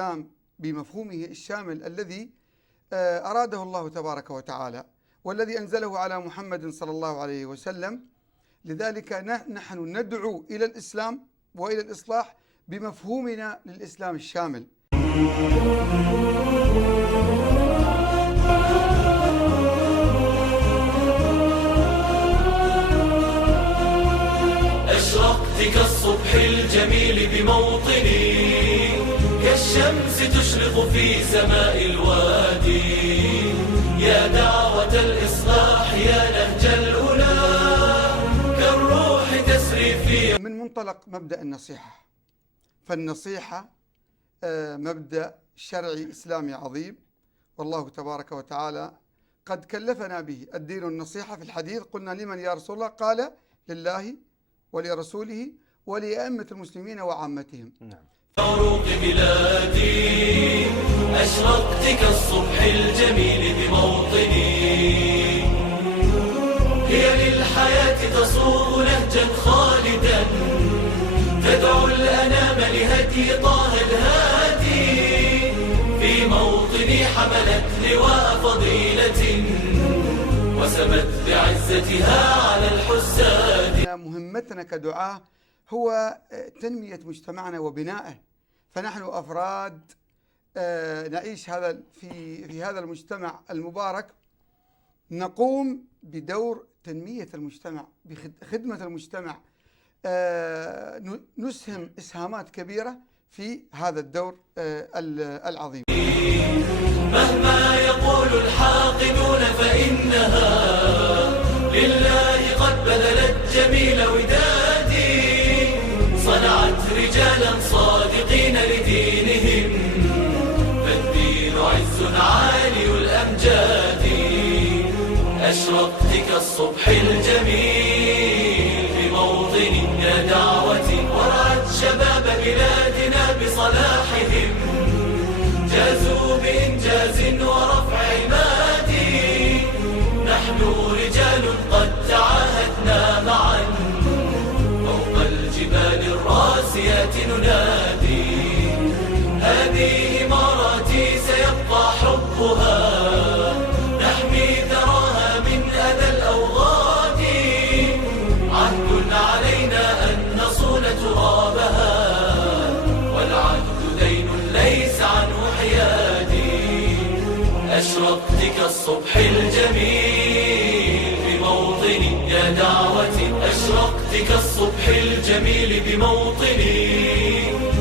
الإسلام بمفهومه الشامل الذي أراده الله تبارك وتعالى والذي أنزله على محمد صلى الله عليه وسلم. لذلك نحن ندعو إلى الإسلام وإلى الإصلاح بمفهومنا للإسلام الشامل. أشرقت كالصبح الجميل بموطني، كالشمس تشرق في سماء الوادي، يا دعوة الإصلاح يا نهج الأولى، كالروح تسري في. من منطلق مبدأ النصيحة، فالنصيحة مبدأ شرعي إسلامي عظيم، والله تبارك وتعالى قد كلفنا به. الدين النصيحة في الحديث قلنا لمن يا رسول الله؟ قال لله ولرسوله ولأئمة المسلمين وعامتهم. عروق بلادي أشرقت كالصبح الجميل بموطني، هي للحياة تصوغ نهجا خالدا، تدعو الأنام لهدي طه الهادي، في موطني حملت لواء فضيلة وسمت بعزتها على الحساد. مهمتنا كدعاة هو تنمية مجتمعنا وبنائه، فنحن أفراد نعيش في هذا المجتمع المبارك، نقوم بدور تنمية المجتمع، بخدمة المجتمع، نسهم إسهامات كبيرة في هذا الدور العظيم. مهما يقول الحاقدون فإنها لله قد بذلت جميل ودادي، صنعت رجالا صادقين لدينهم، فالدين عز عالي الأمجاد. أشرقت كالصبح الجميل بموطني يا دعوتي، ورعت شباب بلادنا بصلاحهم، جازوا بإنجاز ورفع عمادي، نحن رجال قد تعاهدنا معا، فوق الجبال الراسيات ننادي، هذه إماراتي سيبقى حبها، نحمي ثراها من أذى الأوغاد، عهد علينا أن نصون ترابها، والعهد دين ليس عنه حيادي. أشرقت كالصبح الجميل بموطني يا دعوتي، أشرقت كالصبح الجميل بموطني